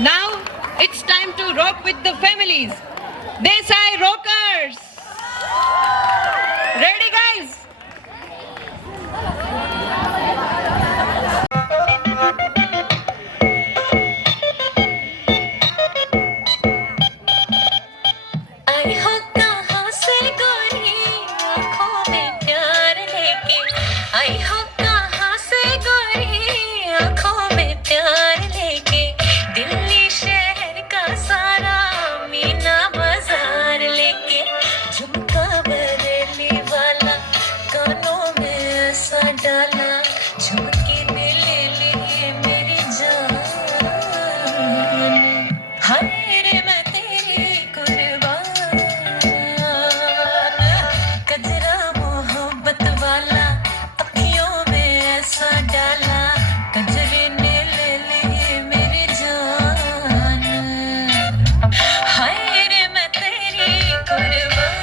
Now it's time to rock with the families. Desai Rockers! Ready, guys? आई हो कहाँ से गोरी आँखों में प्यार लेके आई हो कहाँ से गोरी आँखों में प्यार लेके दिल्ली शहर का सारा मीना बाजार लेके झुमका बरेली वाला कानों में ऐसा डाला झुमके ने ले लिए मेरी जान हाय रे मैं तेरी कुर्बान कजरा मोहब्बत वाला अखियों में ऐसा डाला कजरे ने ले लिए मेरी जान हाय रे मैं तेरी कुर्बान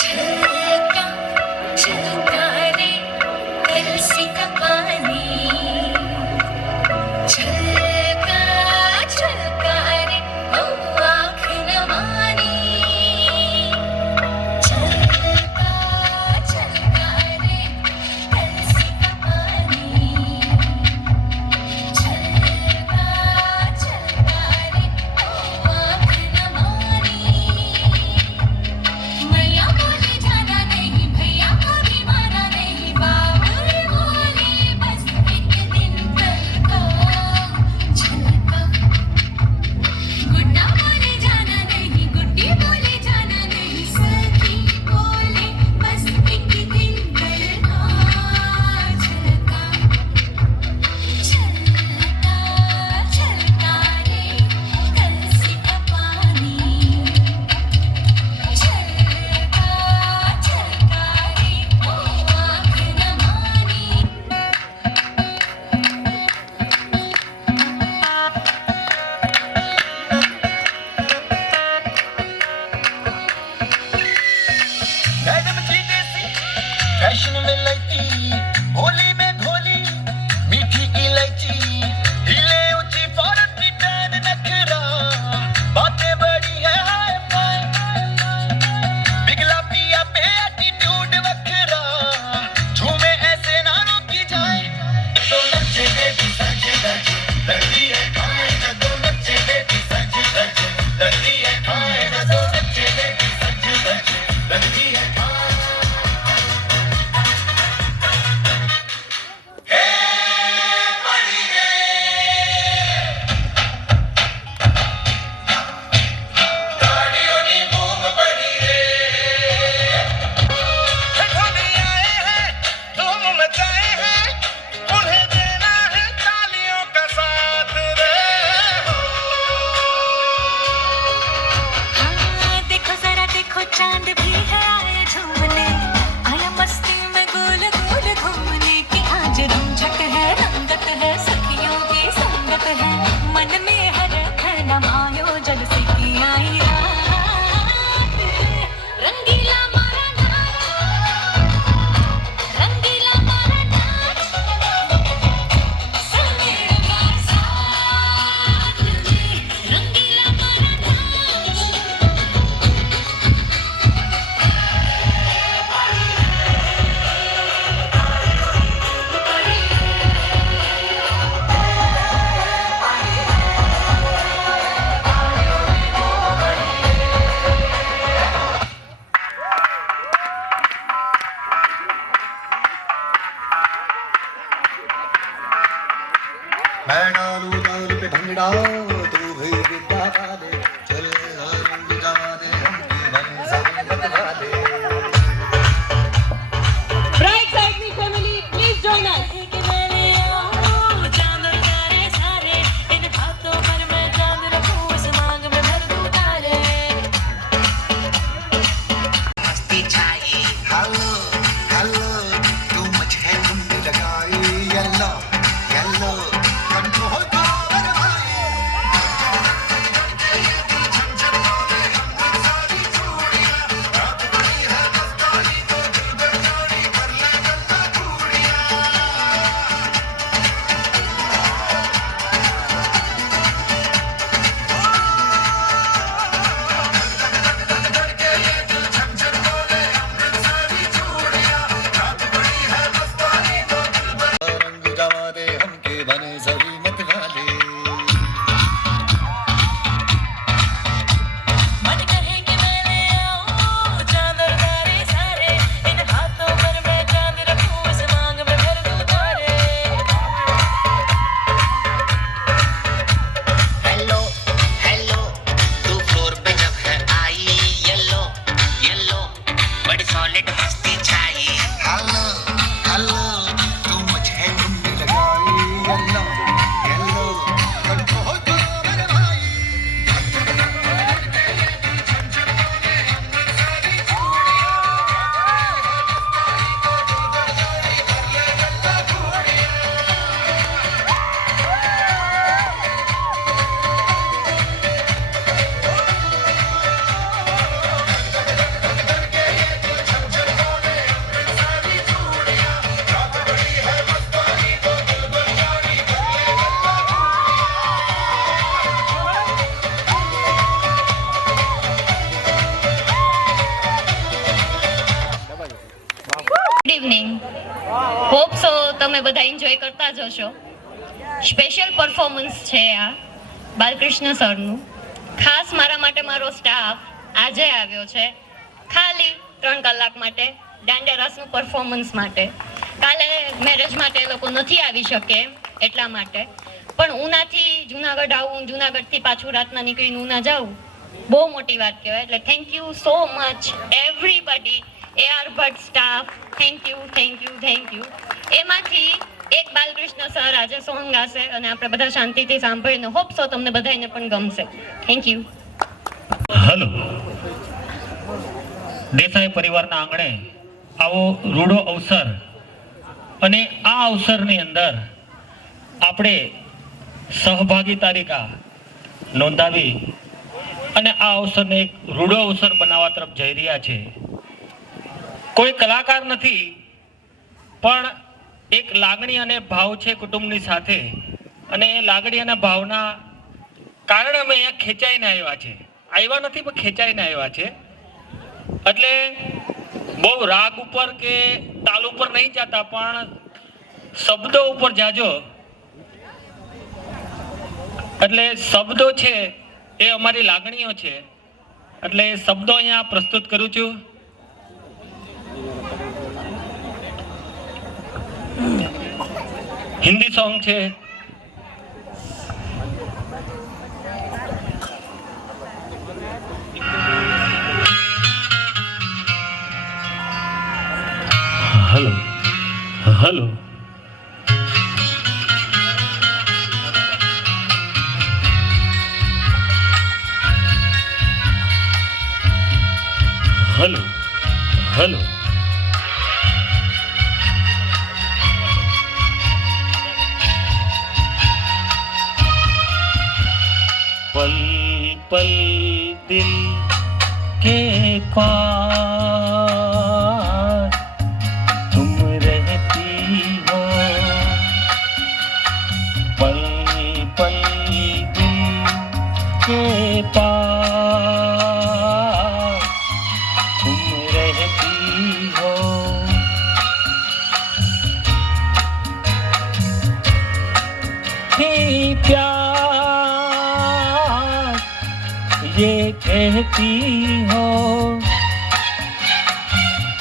छलका छलका रे तरसी का पानी छलका छलका रे ओ आँख न मानी छलका छलका रे तरसी का पानी छलका छलका रे ओ आँख न मानी मैया बोले जाना नहीं भैया को भी माना नहीं बाबुल बोले बस एक दिन कल को छलका गुड्डा बोले जाना नहीं गुड्डी बोले जाना नहीं सखी बोले बस एक दिन कल को छलका छलका छलका रे कलसी का पानी छलका छलका रे ओ आँख न मानी मैडम जी देसी फैशन में लड़की होली में घोली मीठी इलायची हिले ऊंची फौरन रिटर्न नखरा बातें बड़ी है हाय फाय बिगला पिया पे एटीट्यूड वखरा झूमे ऐसे ना रोकी जाए तो नचे बेबी सच सच लड़की है खाए तो नचे बेबी सच सच लड़की है खाए तो नचे बेबी सच सच लड़की है हाँ देखो जरा देखो चांद भी है आया झूमने आया मस्ती में गोल गोल घूमने की आज रंझट है रंगत है सखियों की संगत है मन में हर खनम आयोजन से की आई रात रंगीला मारा नाच रंगीला मारा नाच सवेर का साथ में रंगीला मारा नाच मैं डालू डाल पे भंगड़ा तू भी गिद्दा डाले चल रंग जमा दे हमकी मंजर बदला दे Bright Side Me family, please join us. कि मेरे आओ चांद तारे सारे इन हाथों पर मैं चांद रखूं इस मांग में भर दूं तारे मस्ती छाई हेलो हेलो तू मुझे धुंध लगाई येलो येलो कंट्रोल करो मेरे भाई હોપ સો તમે બધા એન્જોય કરતા જ હશો. સ્પેશિયલ પરફોર્મન્સ છે આ બાલકૃષ્ણ સરનું. ખાસ મારા માટે મારો સ્ટાફ આજે આવ્યો છે ખાલી 3 કલાક માટે દાંડિયા રાસનું પરફોર્મન્સ માટે. કાલે મેરેજ માટે એ લોકો નથી આવી શકે એટલા માટે. પણ ઉનાથી જુનાગઢ આવું, જુનાગઢથી પાછું રાતના નીકળીને ઉના જાઉં બહુ મોટી વાત કહેવાય. એટલે thank you so much everybody, AR Bhatt staff, thank you thank you thank you. એમાંથી એક બાલકૃષ્ણ સર આજે સોંગ ગાશે અને આપણે બધા શાંતિથી સાંભળીને હોપ સો તમને બધાને પણ ગમશે. Thank you. હલો, દેસાઈ પરિવારના આંગણે આવો રૂડો અવસર, અને આ અવસરની અંદર આપણે સહભાગીતા નોંધાવી અને આ અવસરને એક રૂડો અવસર બનાવવા તરફ જઈ રહ્યા છે. કોઈ કલાકાર નથી, પણ એક લાગણી અને ભાવ છે કુટુંબની સાથે, અને એ લાગણી અને ભાવના કારણે અમે અહીંયા ખેંચાઈને આવ્યા નથી પણ ખેંચાઈને આવ્યા છે. એટલે બહુ રાગ ઉપર કે તાલ ઉપર નહીં જતા, પણ શબ્દો ઉપર જાજો. એટલે શબ્દો છે એ અમારી લાગણીઓ છે, એટલે શબ્દો અહીંયા પ્રસ્તુત કરું છું. હિન્દી સોંગ છે. હલો હલો, હલો હલો, पल पल दिल के पास तुम रहती हो, पल पल दिल के पास तुम रहती हो. प्यास ये कहती हो,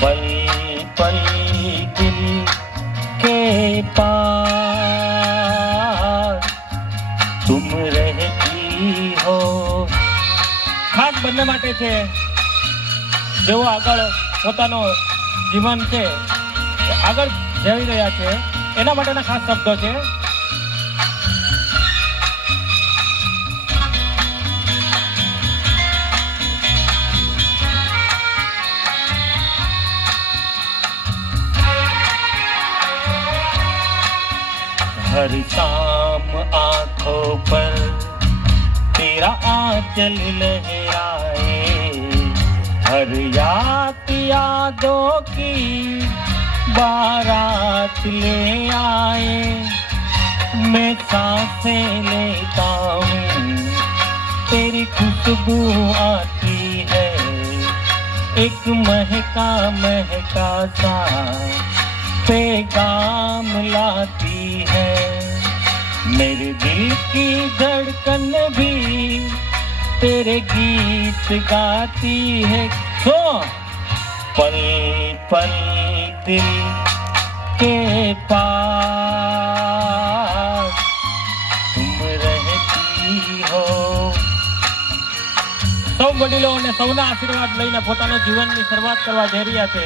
पल पल दिल के पास तुम रहती हो. ખાસ બંને માટે છે જેઓ આગળ પોતાનો જીવન છે આગળ જઈ રહ્યા છે એના માટેના ખાસ શબ્દો છે. हर शाम आंखों पर तेरा आंचल लहराए, हर यादों की बारात ले आए. मैं सांसें लेता हूँ तेरी खुशबू आती है, एक महका महका सा पैगाम लाती है. मेरे दिल की धड़कन भी तेरे गीत गाती है. सो पल पल दिल के पास तुम रहती हो. સૌ વડીલો અને સૌના આશીર્વાદ લઈને પોતાના જીવનની શરૂઆત કરવા જઈ રહ્યા છે,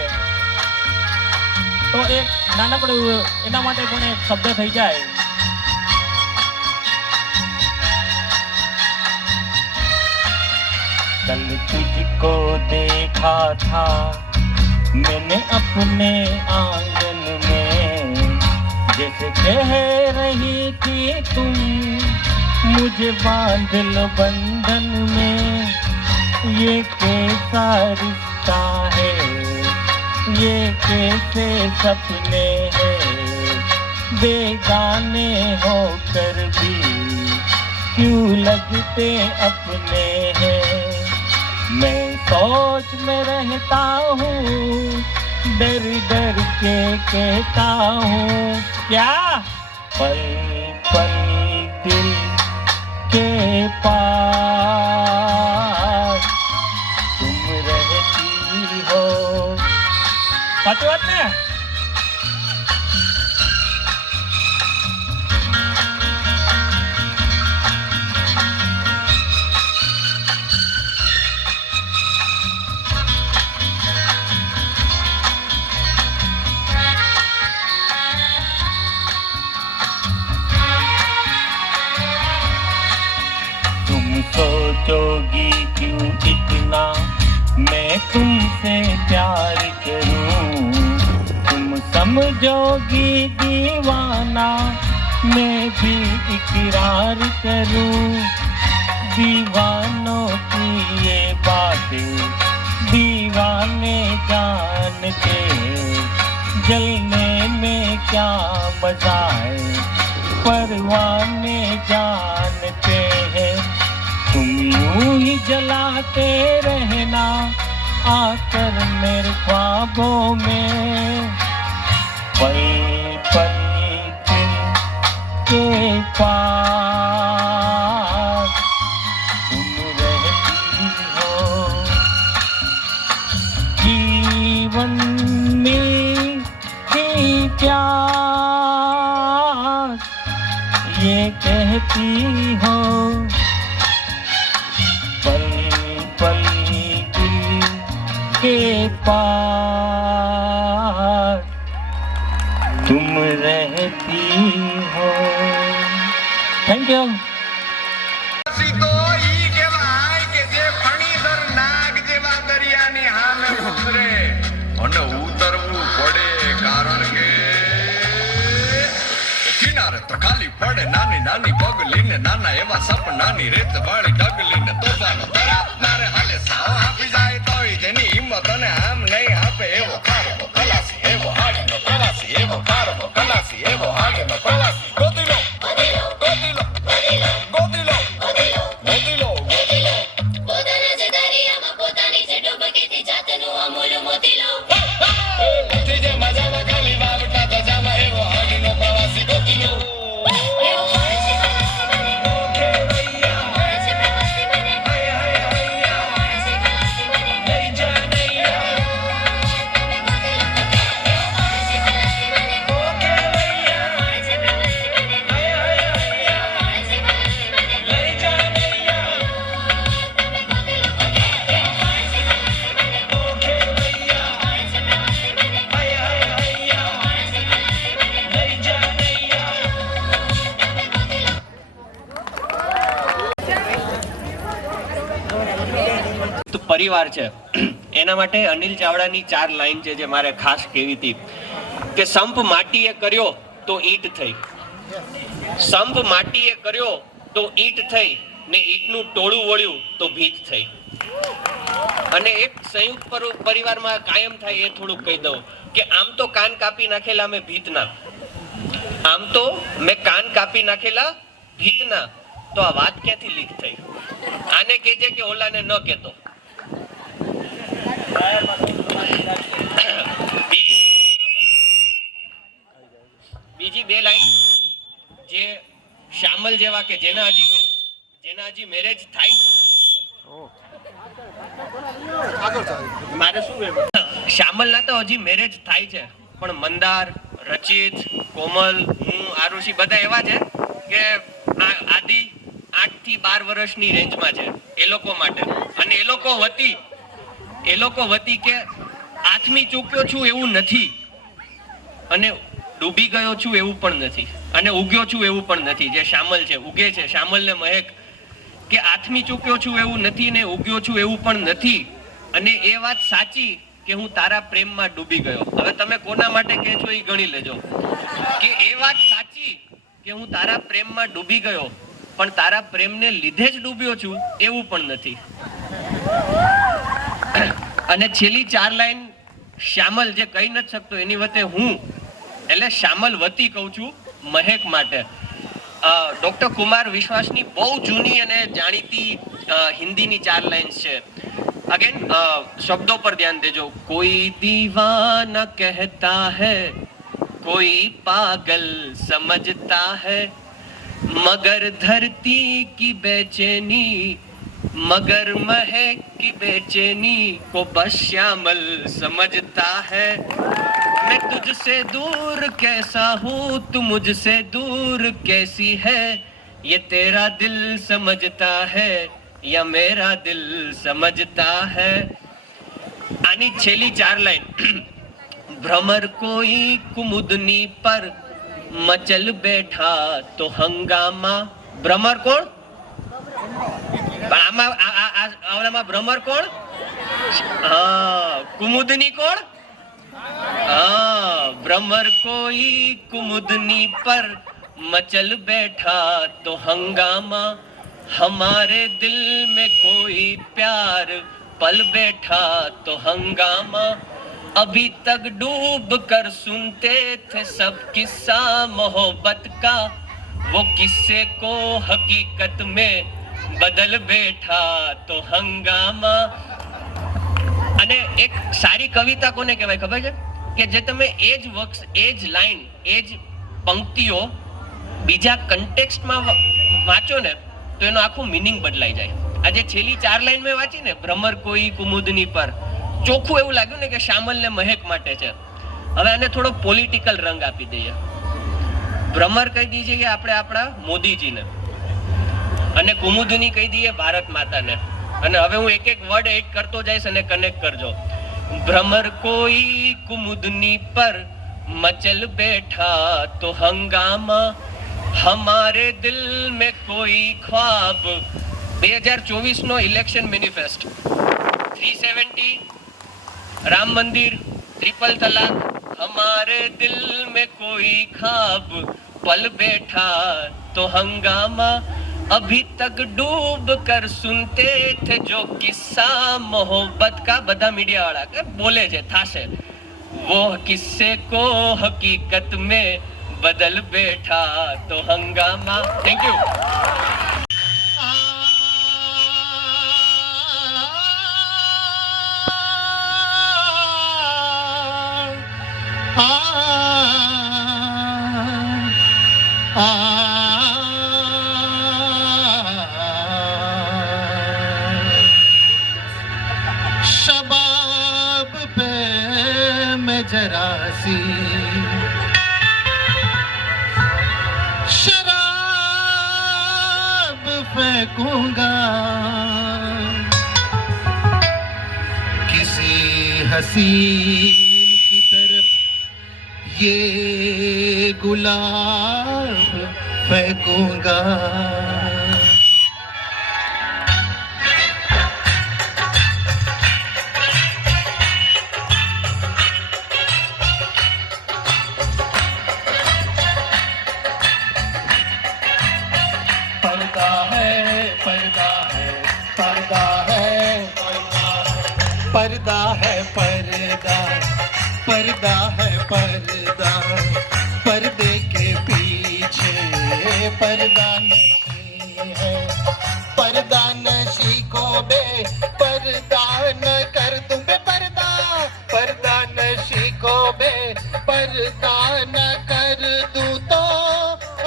તો એક નાનકડું એના માટે પણ એક શબ્દ થઈ જાય. कल तुझको देखा था मैंने अपने आंगन में, जैसे कह रही थी तुम मुझे बांध लो बंधन में. ये कैसा रिश्ता है, ये कैसे सपने हैं, बेगाने होकर भी क्यों लगते अपने हैं. मैं सोच में रहता हूँ डर डर के कहता हूँ क्या पल पल दिल के पास तुम रहती हो। साચી વાત ને? सोचोगी क्यों इतना मैं तुमसे प्यार करूं, तुम समझोगी दीवाना मैं भी इकरार करूं। दीवानों की ये बातें दीवाने जानते, जलने में क्या मजा है परवाने जानते हैं। तुम यूं ही जलाते रहना आकर मेरे ख्वाबों में, पल पल दिल के पास तुम रहती हो। जीवन में ही प्यास ये कहती हो, पल पल दिल के पास तुम रहती हो। Thank you. સીતો ઈ કહેવાય કે જે ફણીધર નાગ જેવા દરિયાની સામે ઉતરે અને ઉતરવું પડે, કારણ કે કિનારે તો ખાલી પડે નાની નાની પગલીને, નાના એવા સપનાની રેત વાળી ડગલીને, તોફાનો તરાપ મારે હાલે સાવ આપી જાય તોય જેની હિંમત અને આમ નહીં આપે એવો કારવો ખલાસી, એવો હાડીનો પ્રવાસી, એવો કારવો ખલાસી, એવો હાડીનો પ્રવાસી. ગોતી લો ગોતી લો ગોતી લો ગોતી લો ગોતી લો. પોતાના જ દરિયામાં પોતાની જ ડૂબકીથી જાતનું અમૂલ મોતી લો. નથી જે મજામાં ખાલી વાવટા ધજામાં એવો હાડીનો પ્રવાસી ગોતી લો. એવો માણસ ખલાસી બને, માણસ પ્રવાસી બને, માણસ ખલાસી બને. તમે ગોતી લો. એવો માણસ ખલાસી બને, માણસ પ્રવાસી બને, માણસ ખલાસી બને. તો પરિવાર છે એના માટે અનિલ ચાવડાની 4 લાઈન છે જે મારે ખાસ કહેવી હતી કે સંપ માટીએ કર્યો તો ઈંટ થઈ, સંપ માટીએ કર્યો તો ઈંટ થઈ ને ઈંટનું ટોળું વળ્યું તો ભીત થઈ. અને એક સંયુક્ત પરિવારમાં કાયમ થાય એ થોડુંક કહી દઉં કે આમ તો કાન કાપી નાખેલા મેં ભીતના, આમ તો મેં કાન કાપી નાખેલા ભીતના, તો આ વાત ક્યાંથી લીક થઈ? આને કહેજે કે ઓલાને ન કહેતો. બીજી 2 લાઈન જે શામલ જેવા કે જેના હજી મેરેજ થાય, મારે શું શામલ ના તો હજી મેરેજ થાય છે, પણ મંદાર, રચિત, કોમલ, હું, આરુષી બધા એવા છે કે આદિ 8 થી 12 વર્ષની રેન્જમાં છે એ લોકો માટે. અને એ લોકો વતી કે આથમી ચૂક્યો છું એવું નથી, અને ડૂબી ગયો છું એવું પણ નથી, અને ઉગ્યો છું એવું પણ નથી. જે શામલ છે ઉગે છે, શામલ ને મહેક કે આથમી ચૂક્યો છું એવું નથી ને ઉગ્યો છું એવું પણ નથી, અને એ વાત સાચી કે હું તારા પ્રેમમાં ડૂબી ગયો. હવે તમે કોના માટે કહે છો એ ગણી લેજો કે એ વાત સાચી કે હું તારા પ્રેમમાં ડૂબી ગયો, પણ તારા પ્રેમને લીધે જ ડૂબ્યો છું એવું પણ નથી. અને છેલ્લી 4 લાઈન શામલ જે કહી નથી શકતો એની વચ્ચે હું એટલે શામલ વતી કહું છું મહેક માટે. ડોક્ટર કુમાર વિશ્વાસની બહુ જૂની અને જાણીતી હિન્દીની 4 લાઇન્સ છે अगेन शब्दों पर ध्यान देजो। कोई दीवाना कहता है, कोई पागल समझता है, मगर धरती की बेचैनी, मगर महक की बेचैनी को बस श्यामल समझता है। मैं तुझसे दूर कैसा हूँ, तू मुझसे दूर कैसी है, ये तेरा दिल समझता है या मेरा दिल समझता है। आनी छेली 4 लाइन। भ्रमर कोई कुमुदनी पर मचल बैठा तो हंगामा। भ्रमर कोण? आમાં ભ્રમર કોણ? હા, કુમુદની કોણ? हाँ, भ्रमर कोई कुमुदनी पर मचल बैठा तो हंगामा, हमारे दिल में कोई प्यार पल बैठा तो हंगामा। अभी तक डूब कर सुनते थे सब किस्सा मोहब्बत का, वो किस्से को हकीकत में बदल बैठा तो हंगामा। અને એક સારી કવિતા કોને કહેવાય ખબર છે? કે જે તમે એજ વર્ક્સ, એજ લાઈન, એજ પંક્તિઓ બીજા કન્ટેક્સ્ટમાં વાંચો ને તો એનો આખું મિનિંગ બદલાઈ જાય. આજે છેલ્લી 4 લાઈન મેં વાંચી ને, ભ્રમર કોઈ કુમુદની પર, ચોખ્ખું એવું લાગ્યું ને કે શામલ ને મહેક માટે છે. હવે આને થોડો પોલિટિકલ રંગ આપી દઈએ. ભ્રમર કહી દઈએ કે આપણે આપણા મોદીજીને, અને કુમુદની કહી દઈએ ભારત માતાને. અને હવે હું એક એક વર્ડ એડ કરતો જઈશ અને કનેક્ટ કરજો. ભ્રમર કોઈ કુમુદની પર મચલ બેઠા તો હંગામા, હમારે દિલ में कोई ख्वाब. 2024 નો ઇલેક્શન મેનિફેસ્ટ, 370, રામ મંદિર, ટ્રિપલ તલાક, हमारे दिल में कोई ख्वाब पल बैठा तो हंगामा, अभी तक डूब कर सुनते थे जो किस्सा मोहब्बत का. બધા મીડિયા વાળા કે બોલે છે થાશે, वो किस्से को हकीकत में बदल बैठा तो हंगामा. Thank you. शबाब पे मैं जरा सी शराब फेंकूंगा, किसी हसीन की तरफ ये गुलाब फेंकूंगा. पर्दा है पर्दा, पर्दा है पर्दा, पर्दे के पीछे पर्दा नशी है. पर्दा नशी को बे पर्दा न कर दूं बे पर्दा, पर्दा नशी को बे पर्दा न कर दूं तो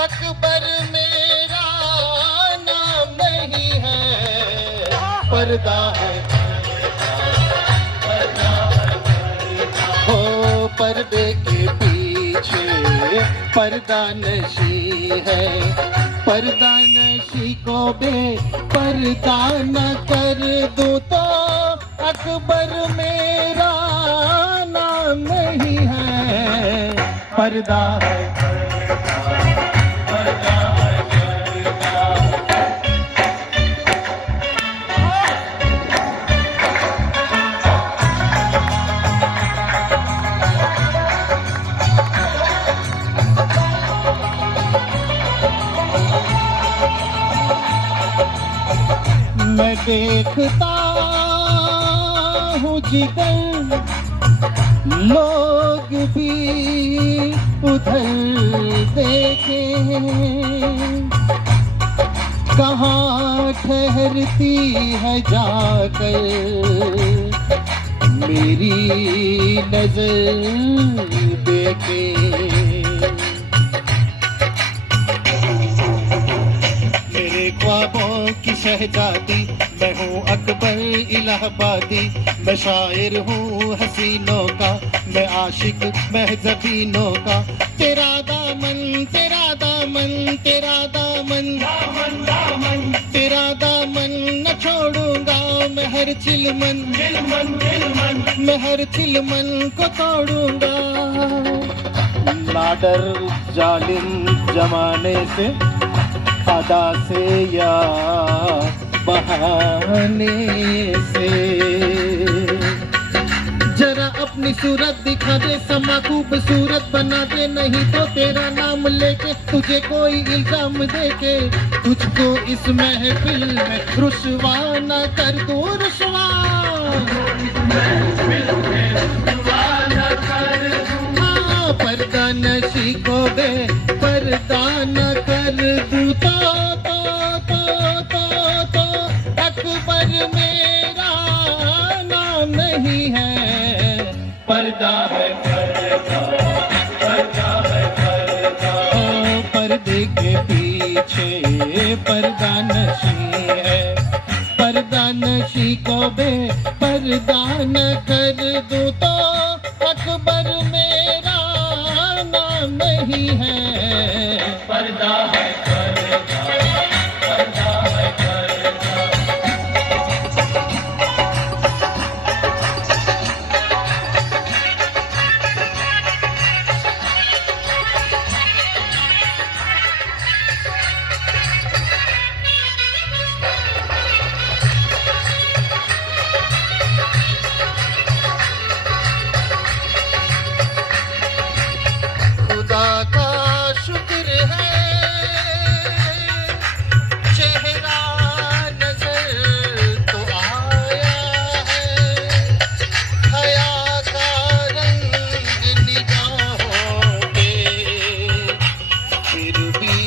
अकबर मेरा नाम नहीं है. पर्दा है पर्दे के पीछे पर्दा नशी है. पर्दा नशी को बे पर्दा न कर दूं तो अकबर मेरा नाम नहीं है. पर्दा है पर्दा है मैं देखता हूँ जिधर लोग भी उधर देखें, कहाँ ठहरती है जाकर मेरी नजर देके। मेरे ख्वाबों की शहजादी मैं हूँ अकबर इलाहाबादी, मैं शायर हूँ हसीनों का, मैं आशिक महजबीनों का। तेरा दामन तेरा दामन तेरा दामन दामन दामन तेरा दामन न छोड़ूंगा मैं हर चिलमन चिलमन चिलमन मैं हर चिलमन को तोड़ूंगा। ना डर जालिम जमाने से, अदा से या बहाने से। जरा अपनी सूरत दिखा दे, समा खूबसूरत बना दे, नहीं तो तेरा नाम लेके तुझे कोई इल्जाम देके तुझको इस महफिल में रुसवा न कर दूं, रुसवा। हाँ, पर्दा नशी को बे पर्दा न कर दूं तो अकबर मेरा नाम नहीं है, पर्दा है पर्दा है पर्दा। पर्दे के पीछे पर्दा नशी है, पर्दा नशी को बे पर्दा न कर दूं तो अकबर मेरा नाम नहीं है, पर्दा है पर्दा पर्दा है पर्दा। खुदा का शुक्र है चेहरा नजर तो आया है, हया का रंग निगाहों पे फिर भी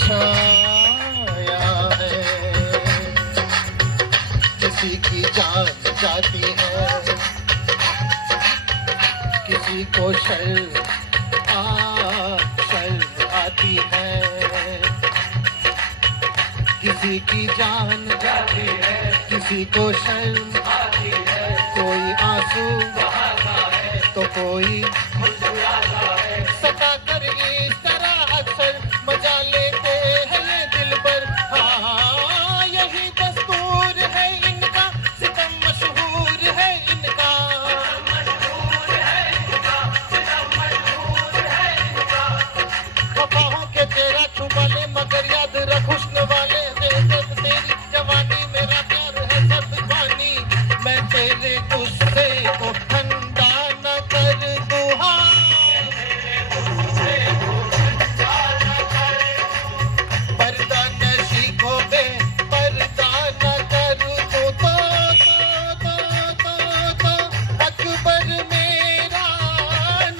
छाया है। किसी की जान जाती है, किसी को शर्म आती है, किसी की जान जाती है, किसी को शर्म आती है। कोई आंसू बहाता है तो कोई मुस्कुराता है, सता कर इस तरह अक्सर मजा लेते हैं ये दिलबर। हाँ, यही दस्तूर है इनका, सितम मशहूर है इनका, खफाहों के तेरा छुपा ले मगर याद रख हुस्न वाले दे दर्द तेरी जवानी, मेरा प्यार है सदबानी, मैं तेरे गुस्से को ठंडा न कर दूं। हाँ, पर्दा नशी को बे पर्दा न कर दूं तो अकबर मेरा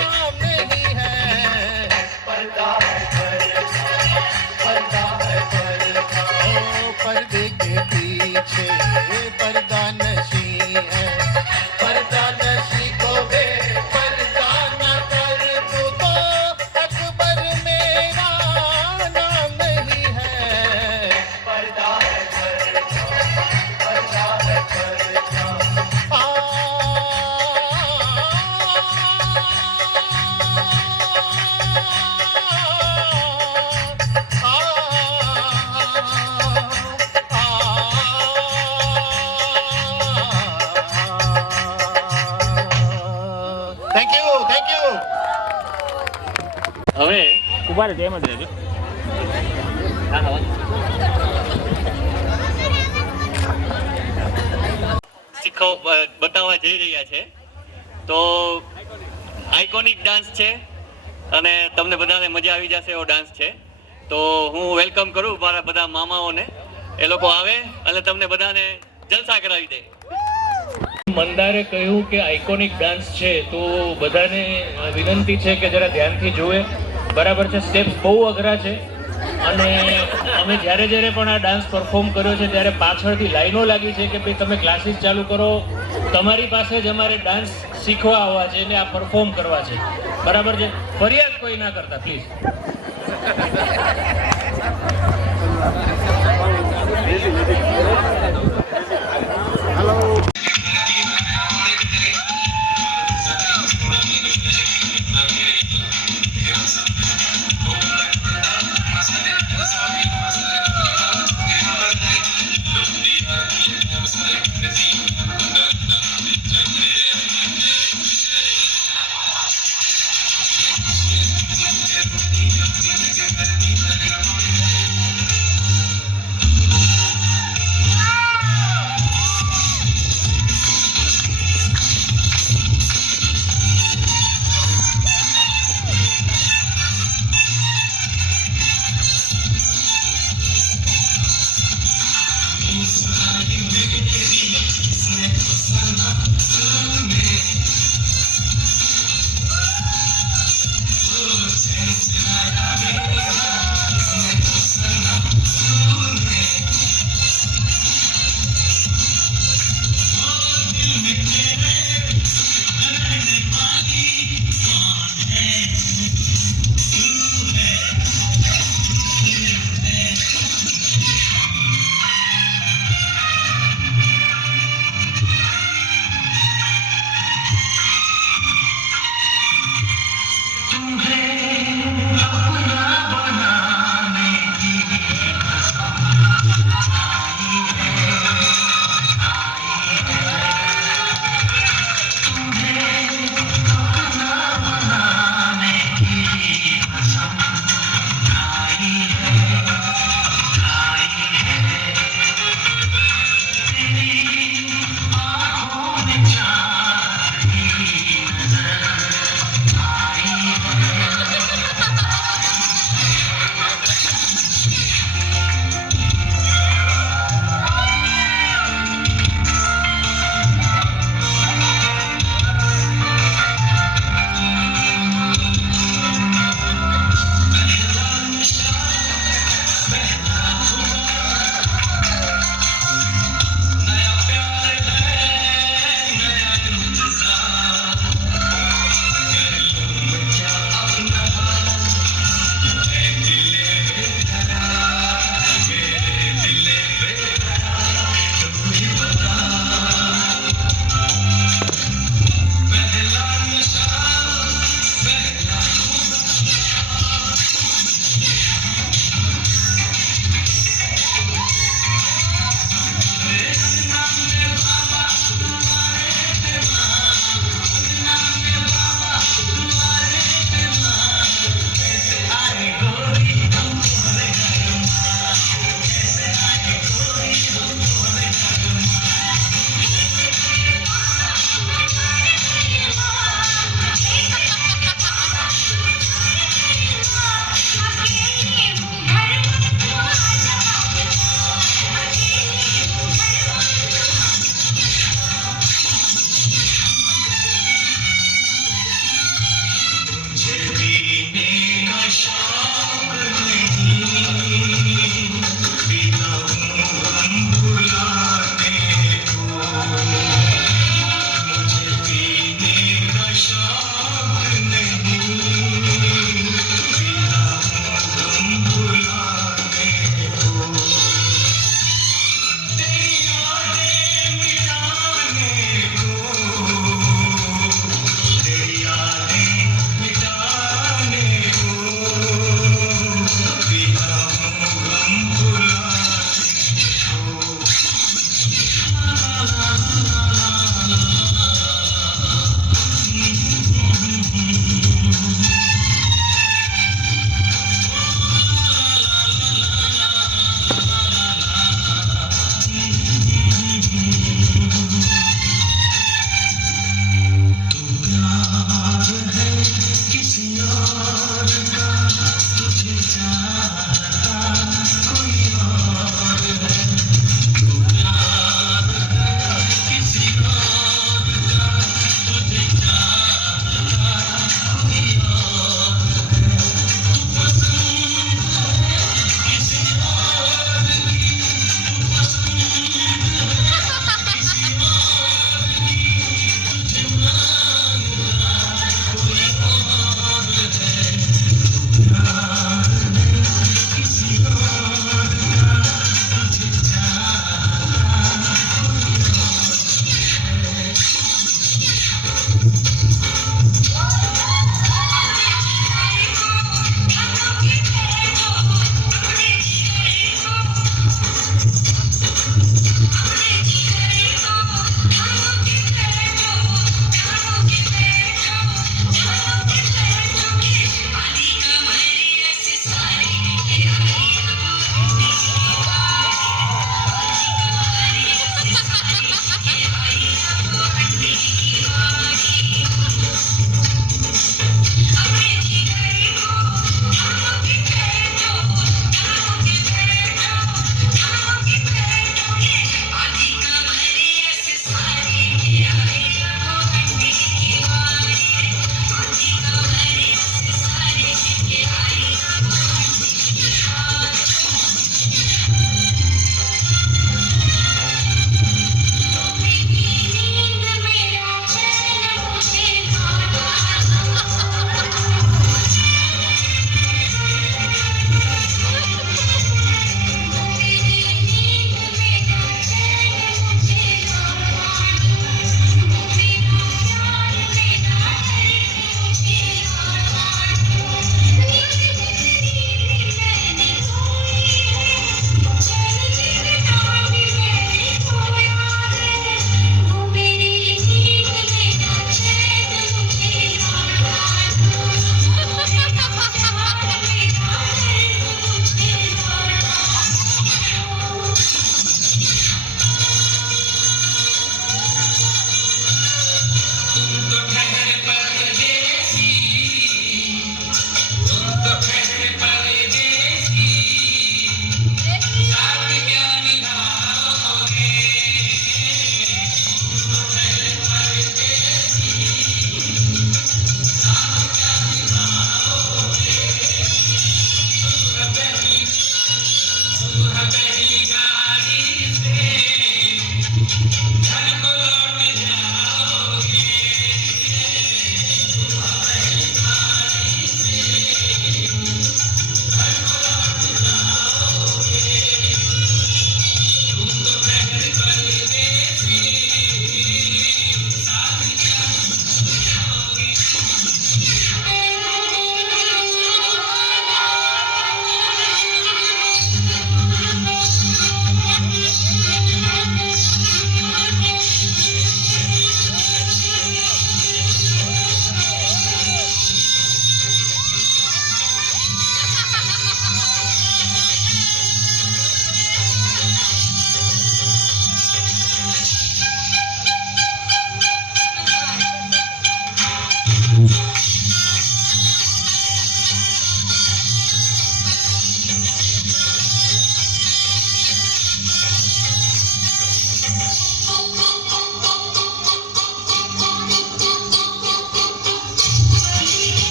नाम नहीं है, पर्दा है पर्दा है पर्दा। ओ पर्दे के पीछे पर्दा नशी है, पर्दा नशी को बे पर्दा न कर दूं तो अकबर मेरा नाम नहीं है, पर्दा है पर्दा है पर्दा। Thank you thank you. હવે ઉભા રહે એમ જ રહેજો. બતાવવા જઈ રહ્યા છે તો આઇકોનિક ડાન્સ છે અને તમને બધાને મજા આવી જશે એવો ડાન્સ છે. તો હું વેલકમ કરું મારા બધા મામાઓને, એ લોકો આવે અને તમને બધાને જલસા કરાવી દે. મંદારે કહ્યું કે આઇકોનિક ડાન્સ છે તો બધાને વિનંતી છે કે જરા ધ્યાનથી જુએ. બરાબર છે, સ્ટેપ્સ બહુ અઘરા છે અને અમે જ્યારે જ્યારે પણ આ ડાન્સ પરફોર્મ કર્યો છે ત્યારે પાછળથી લાઈનો લાગી છે કે ભાઈ તમે ક્લાસીસ ચાલુ કરો, તમારી પાસે જ અમારે ડાન્સ શીખવા આવવા છે ને આ પરફોર્મ કરવા છે. બરાબર છે? ફરિયાદ કોઈ ના કરતા પ્લીઝ.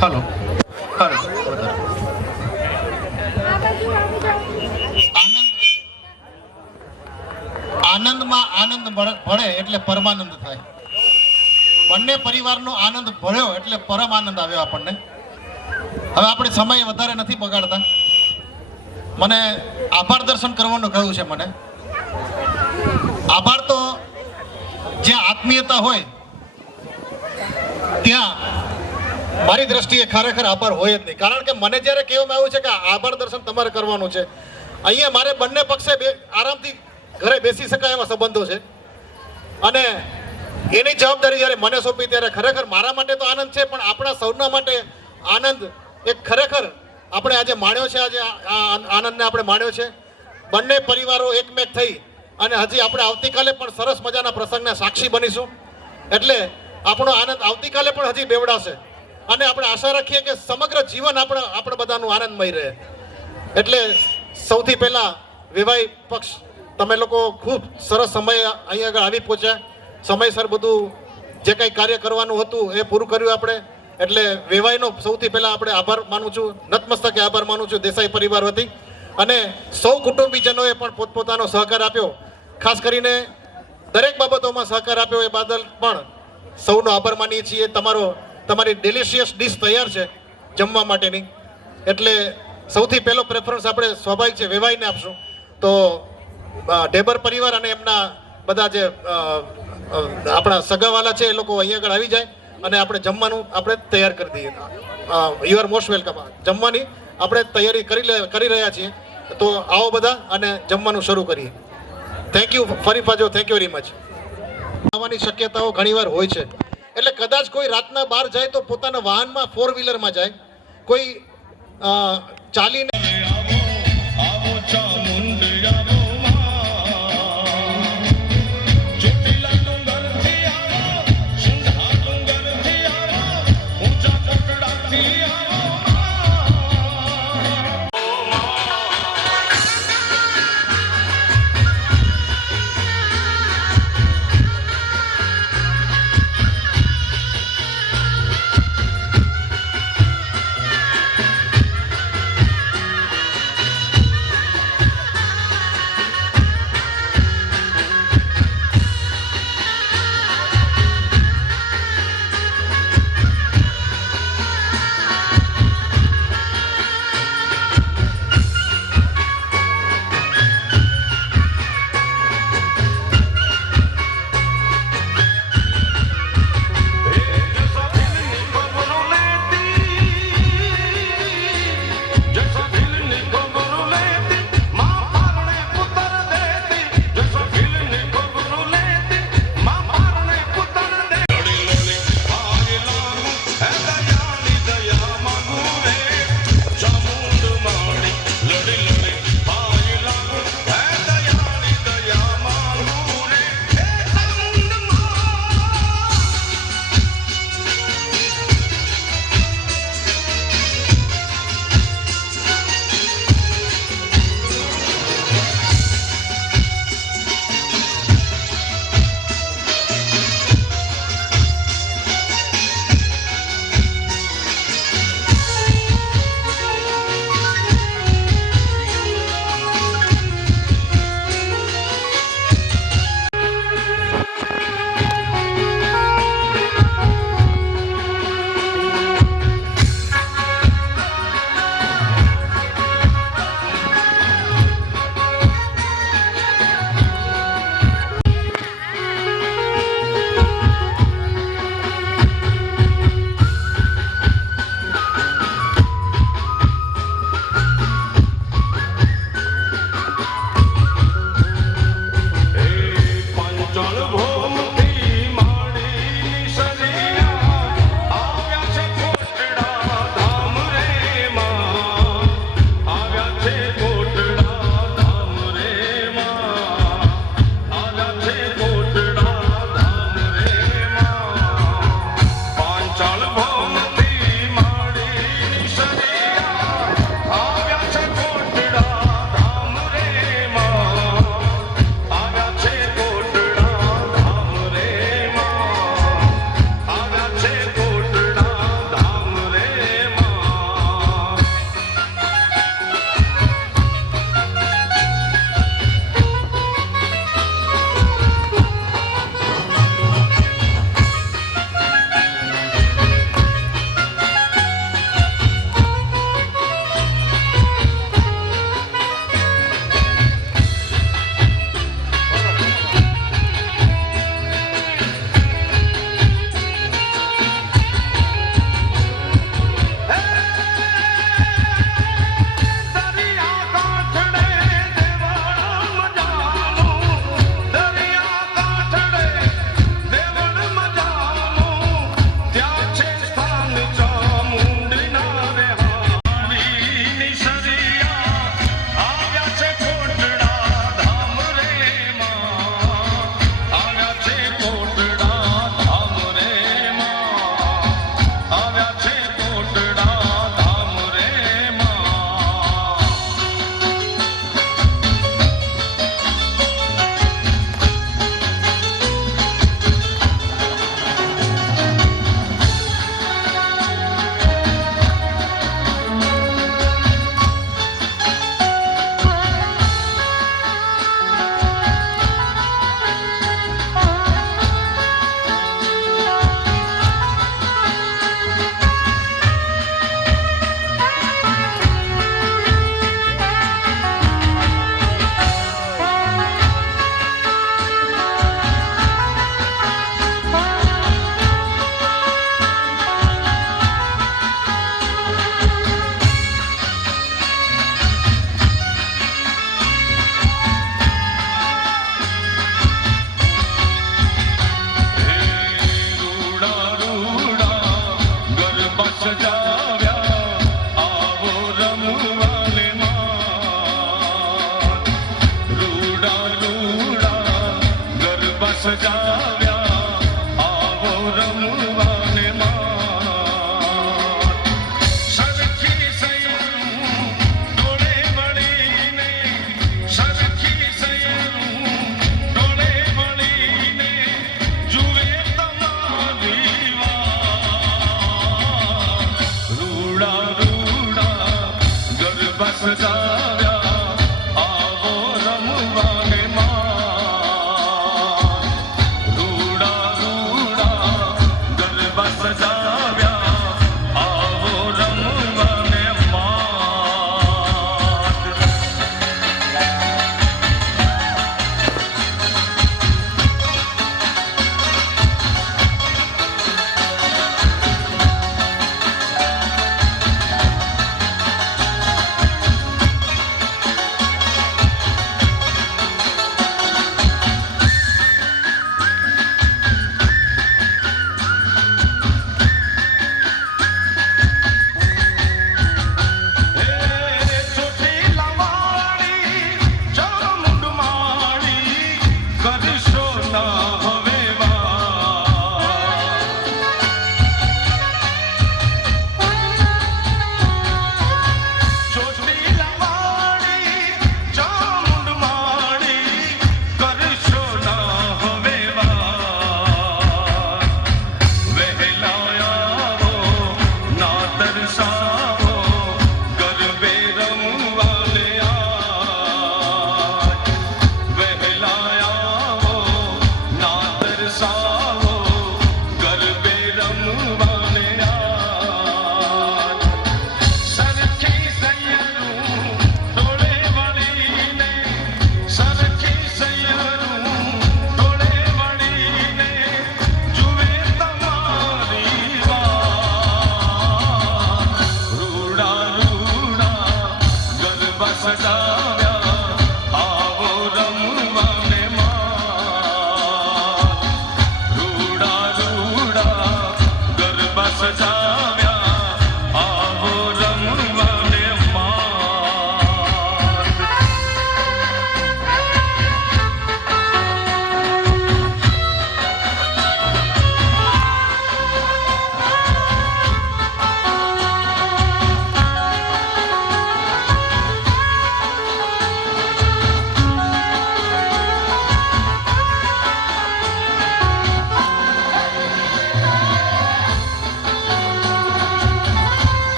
હાલો હાલો આનંદમાં આનંદ ભળે એટલે પરમાનંદ થાય. બંને પરિવારનો આનંદ ભળ્યો એટલે પરમ આનંદ આવ્યો આપણને. હવે આપણે સમય વધારે નથી બગાડતા. મને આભાર દર્શન કરવાનું કહ્યું છે. મને આભાર તો જ્યાં આત્મીયતા હોય ત્યાં મારી દ્રષ્ટિએ ખરેખર આભાર હોય જ નહીં. કારણ કે મને જ્યારે કહેવામાં આવ્યું છે કે આભાર દર્શન તમારે કરવાનું છે, અહીંયા મારે બંને પક્ષે આરામથી ઘરે બેસી શકાય એવા સંબંધો છે અને એની જવાબદારી જ્યારે મને સોંપી ત્યારે ખરેખર મારા માટે તો આનંદ છે, પણ આપણા સૌના માટે આનંદ એક ખરેખર આપણે આજે માણ્યો છે. આજે આનંદને આપણે માણ્યો છે. બંને પરિવારો એકમેક થઈ અને હજી આપણે આવતીકાલે પણ સરસ મજાના પ્રસંગના સાક્ષી બનીશું. એટલે આપણો આનંદ આવતીકાલે પણ હજી બેવડાશે અને આપણે આશા રાખીએ કે સમગ્ર જીવન આપણે બધાનું આનંદમય રહે. એટલે સૌથી પહેલાં વિવાહી પક્ષ તમે લોકો ખૂબ સરસ સમય અહીંયા આગળ આવી પહોંચ્યા. સમયસર બધું જે કંઈ કાર્ય કરવાનું હતું એ પૂરું કર્યું આપણે. એટલે વેવાઈનો સૌથી પહેલાં આપણે આભાર માનું છું, નતમસ્તકે આભાર માનું છું દેસાઈ પરિવાર વતી. અને સૌ કુટુંબીજનોએ પણ પોતપોતાનો સહકાર આપ્યો, ખાસ કરીને દરેક બાબતોમાં સહકાર આપ્યો એ બદલ પણ સૌનો આભાર માનીએ છીએ. તમારી ડિલિશિયસ ડીશ તૈયાર છે જમવા માટેની, એટલે સૌથી પહેલો પ્રેફરન્સ આપણે સ્વાભાવિક છે વેવાઈને આપશું. તો ઢેબર પરિવાર અને એમના બધા જે આપણા સગાવાલા છે એ લોકો અહીંયા આગળ આવી જાય અને આપણે જમવાનું આપણે તૈયાર કરી દઈએ. You are most welcome. જમવાની આપણે તૈયારી કરી રહ્યા છીએ, તો આવો બધા અને જમવાનું શરૂ કરીએ. થેન્ક યુ ફરી પાછો, થેન્ક યુ વેરી મચ. આવવાની શક્યતાઓ ઘણીવાર હોય છે, એટલે કદાચ કોઈ રાતના બહાર જાય તો પોતાના વાહનમાં 4-વ્હીલરમાં જાય, કોઈ ચાલીને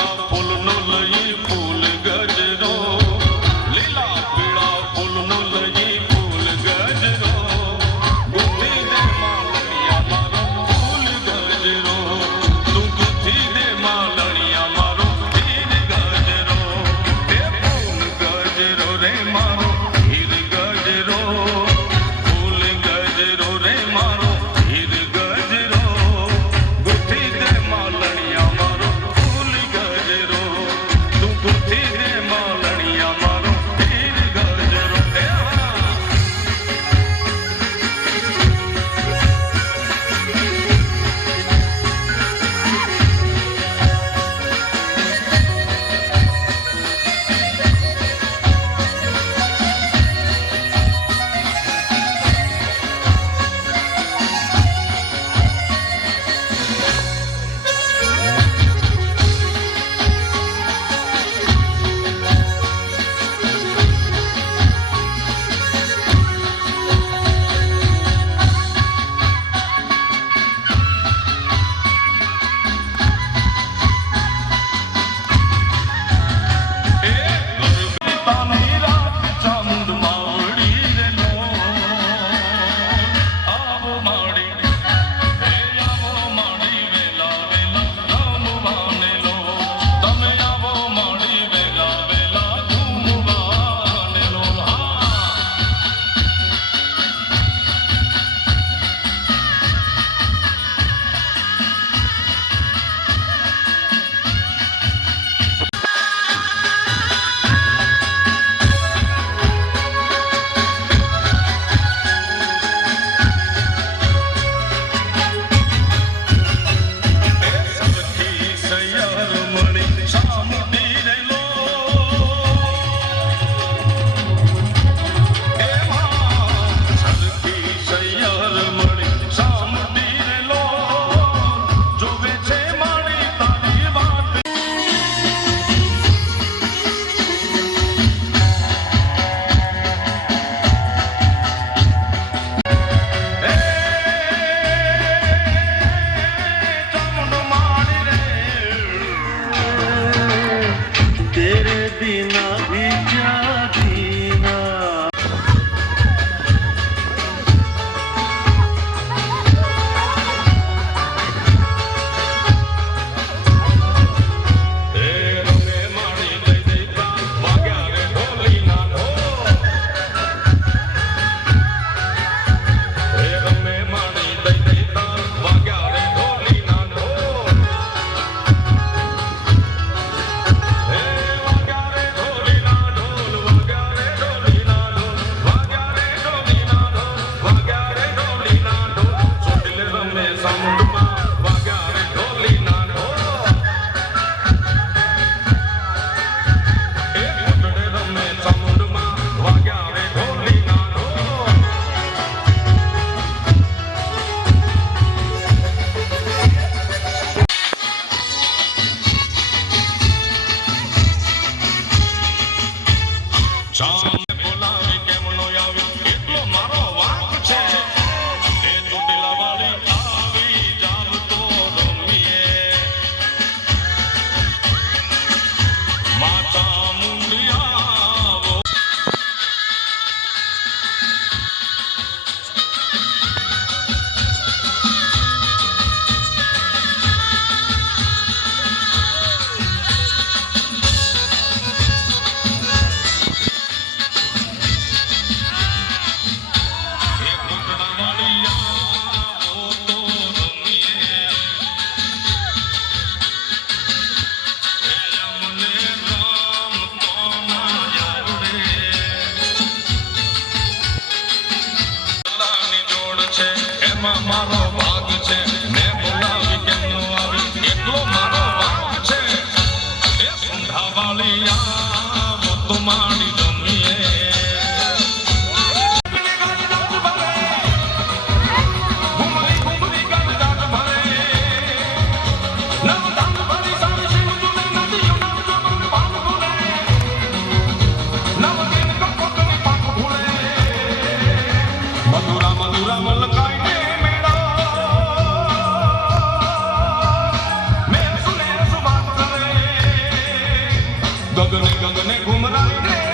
મોટા ફૂલનો લઈ ફૂલ ગજરો લીલા પીળા ફૂલનો લઈ ફૂલ ગજરો ગુથી દે માલણિયા મારો ફૂલ ગજરો તું ગુથી દે માલણિયા મારો હીર ગજરો એ ફૂલ ગજરો રે મારો હીર ગજરો ફૂલ ગજરો રે મારો હીર ગજરો ગુથી દે માલણિયા મારો ફૂલ ગજરો તું ગુથી દે માલણિયા મારો હીર ગજરો એ હા તાની રાત ચાંદ માવડી રે લો આવો માડી હે આવો માડી વેલા વેલા રમવાને લો તમે આવો માડી વેલા વેલા ઘૂમવાને લો હા સરખી સૈયર મણી સામતી રે લો એ માં સરખી સૈયર મણી સામતી રે લો જોવે છે માણી તારી વાત ચામુંડ માડી રે તેરે बिना भी क्या जीना એ રમે માડી દઈ દેતા વાગ્યા રે ઢોલી ના ઢોલ એ રમે માડી દઈ દેતા વાગ્યા રે ઢોલી ના ઢોલ એ વાગ્યા રે ઢોલી ના ઢોલ વાગ્યા રે ઢોલી ના ઢોલ વાગ્યા રે ઢોલી ના ઢોલ વાગ્યા રે ઢોલી ના ઢોલ ચોટીલે રમે સામુંડમાં વાગ્યા રે ઢોલી ના ઢોલ એ કુંડળે રમે સામુંડમાં વાગ્યા રે ઢોલી ના ઢોલ જામ બોલાવી કેમ નો આવી એટલો મારો વાંક છે એ ચોટીલા વાળી આવી જામ તો રમીએ માતા મુંડિયા એ કુંડળા વાળી આવો તો રમીએ એ અમને રામ તો ના આવડે લાની જોડ છે એમાં મારો ભાગ છે મેં બોલાવી કેમ નો આવી એટલો મારો વાંક છે એ સુંઢા વાળી આવો તો માડી રમીએ ઘુમરી ઘુમરી ગણ જાત ભરે નવ દાન ભરી સારી શિવ જુને નદીઓ નવ જમન પાન ભૂલે નવ દિન કપકની પાક ભૂલે મધુરા મધુરા મલકાઈને મેળા મેં સુને સુબાત કરે ગગને ગગને ઘુમરા